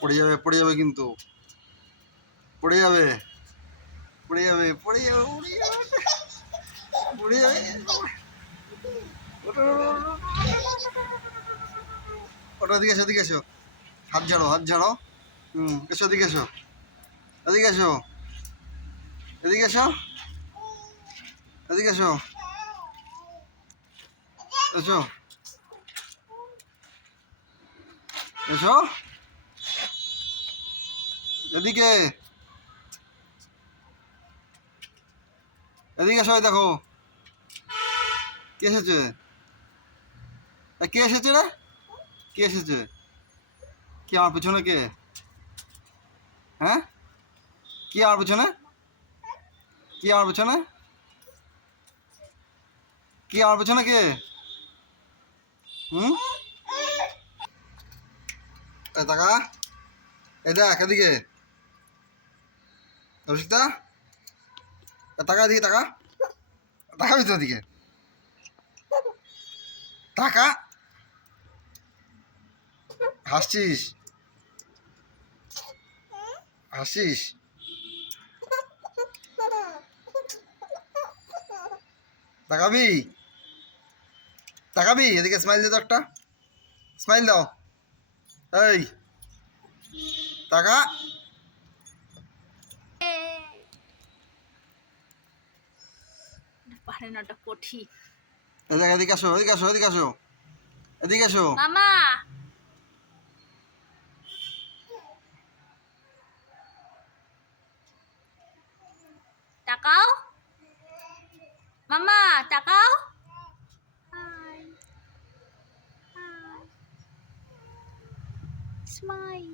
পড়ে যাবে কিন্তু পড়ে যাবে পড়ে যাবে পড়ে যাবে পড়ে যাবে ওটা এদিকে এসো হাত ঝাড়ো এসো এদিকে এসো এদিকে এসো এদিকে এসো এদিকে এসো এসো এসো এদিকে এদিকে এসো দেখো কে এসেছে কে এসেছে রে কে এসেছে কি আমার পিছনে কে হ্যাঁ কি আমার পিছনে কি আমার পিছনে কি আমার পিছনে কে টাকা এই দেখ এদিকে অভিষিক্তা টাকা এদিকে টাকা টাকা ভিতরে দিকে টাকা হাসছিস হাসিস তাকাবি তাকাবি এদিকে স্মাইল দে তো একটা স্মাইল দাও এই টাকা পারে না ওটা কঠিন এদিকে আসো এদিকে আসো এদিকে আসো এদিকে আসো মামা তাকাও মামা তাকাও স্মাইল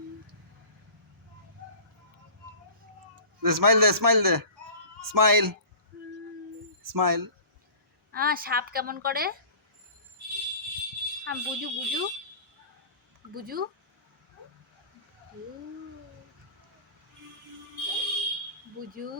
স্মাইল দে স্মাইল দে স্মাইল স্মাইল সাপ কেমন করে বুঝু বুঝু বুঝু বুঝু